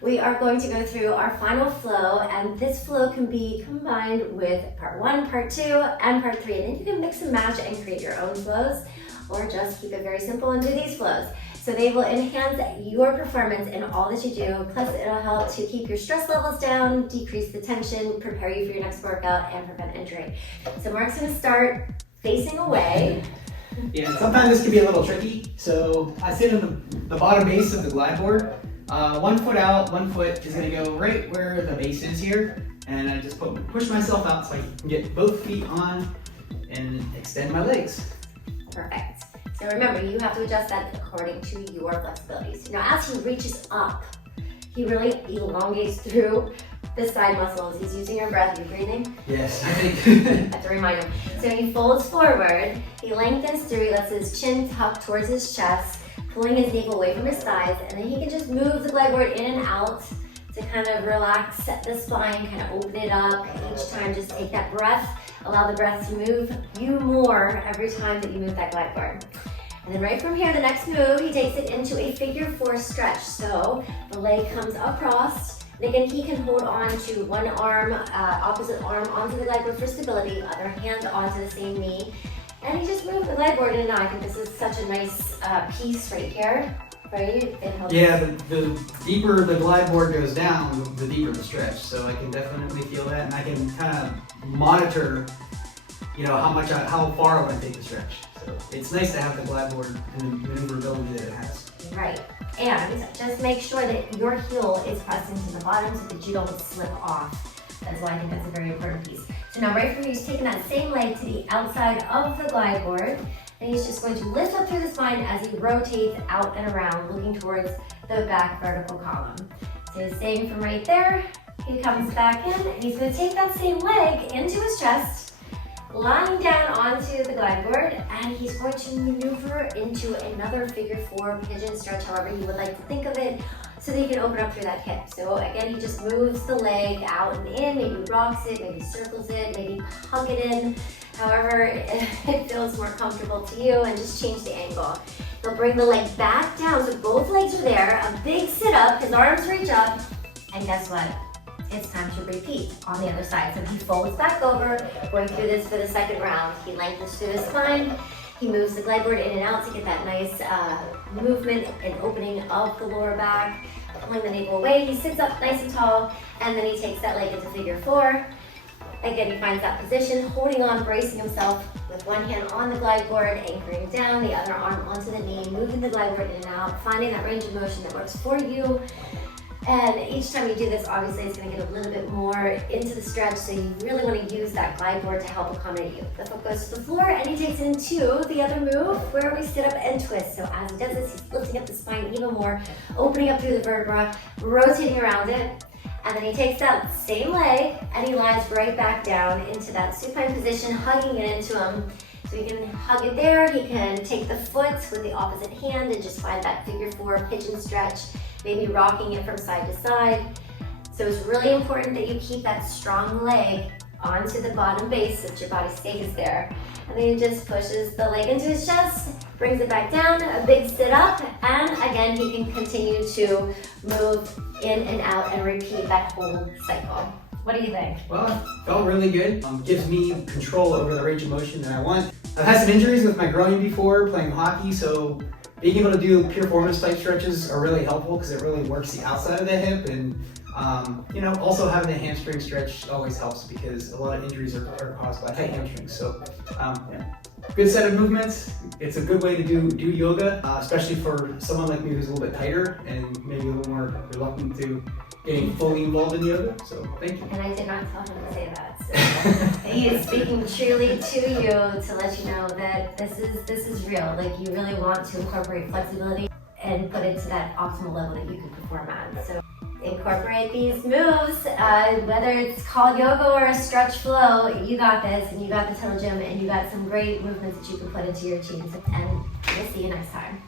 we are going to go through our final flow, and this flow can be combined with part 1, part 2, and part 3. And then you can mix and match and create your own flows, or just keep it very simple and do these flows. So they will enhance your performance in all that you do, plus it'll help to keep your stress levels down, decrease the tension, prepare you for your next workout, and prevent injury. So Mark's gonna start facing away. Yeah, sometimes this can be a little tricky. So I sit on the bottom base of the glide board. 1 foot out, 1 foot is gonna go right where the base is here. And I just push myself out so I can get both feet on and extend my legs. Perfect. So remember, you have to adjust that according to your flexibility. So now as he reaches up, he really elongates through the side muscles. He's using your breath. Are you breathing? Yes, I think. I have to remind him. So he folds forward, he lengthens through, he lets his chin tuck towards his chest, pulling his navel away from his thighs, and then he can just move the glide board in and out to kind of relax the spine, kind of open it up. Each time, just take that breath. Allow the breath to move you more every time that you move that glide board. And then right from here, the next move, he takes it into a figure 4 stretch. So the leg comes across. And again, he can hold on to one arm, opposite arm onto the glide board for stability, other hand onto the same knee. And he just moves the glide board in and out. I think this is such a nice piece right here. Right? It helps. Yeah, the deeper the glide board goes down, the deeper the stretch. So I can definitely feel that, and I can kind of monitor, how far I want to take the stretch. So it's nice to have the glide board and the maneuverability that it has. Right, and just make sure that your heel is pressed into the bottom so that you don't slip off. That's why I think that's a very important piece. So now right from here, he's taking that same leg to the outside of the glide board, and he's just going to lift up through the spine as he rotates out and around, looking towards the back vertical column. So he's staying from right there, he comes back in, and he's going to take that same leg into his chest, lying down onto the glide board, and he's going to maneuver into another figure 4 pigeon stretch, however you would like to think of it, so that you can open up through that hip. So again, he just moves the leg out and in, maybe rocks it, maybe circles it, maybe hug it in, however it feels more comfortable to you, and just change the angle. He'll bring the leg back down, so both legs are there, a big sit up, his arms reach up, and guess what? It's time to repeat on the other side. So he folds back over, going through this for the second round. He lengthens through his spine. He moves the glide board in and out to get that nice movement and opening of the lower back, pulling the navel away. He sits up nice and tall, and then he takes that leg into figure 4. Again, he finds that position, holding on, bracing himself with one hand on the glide board, anchoring down, the other arm onto the knee, moving the glide board in and out, finding that range of motion that works for you. And each time you do this, obviously it's going to get a little bit more into the stretch, so you really want to use that glide board to help accommodate you. The foot goes to the floor, and he takes it into the other move where we sit up and twist. So as he does this, he's lifting up the spine even more, opening up through the vertebra, rotating around it. And then he takes that same leg and he lies right back down into that supine position, hugging it into him. So he can hug it there, he can take the foot with the opposite hand and just find that figure 4 pigeon stretch, maybe rocking it from side to side. So it's really important that you keep that strong leg onto the bottom base so that your body stays there. And then he just pushes the leg into his chest, brings it back down, a big sit up, and again he can continue to move in and out and repeat that whole cycle. What do you think? Well, it felt really good. Gives me control over the range of motion that I want. I've had some injuries with my groin before playing hockey, so being able to do pure performance type stretches are really helpful because it really works the outside of the hip, and also having a hamstring stretch always helps because a lot of injuries are caused by tight hamstrings. So good set of movements. It's a good way to do yoga, especially for someone like me who's a little bit tighter and maybe a little more reluctant to getting fully involved in yoga. So thank you. And I did not tell him to say that. So he is speaking truly to you to let you know that this is real. Like, you really want to incorporate flexibility and put it to that optimal level that you can perform at. So incorporate these moves, whether it's called yoga or a stretch flow. You got this, and you got the Tunnel Gym, and you got some great movements that you can put into your routines. And we'll see you next time.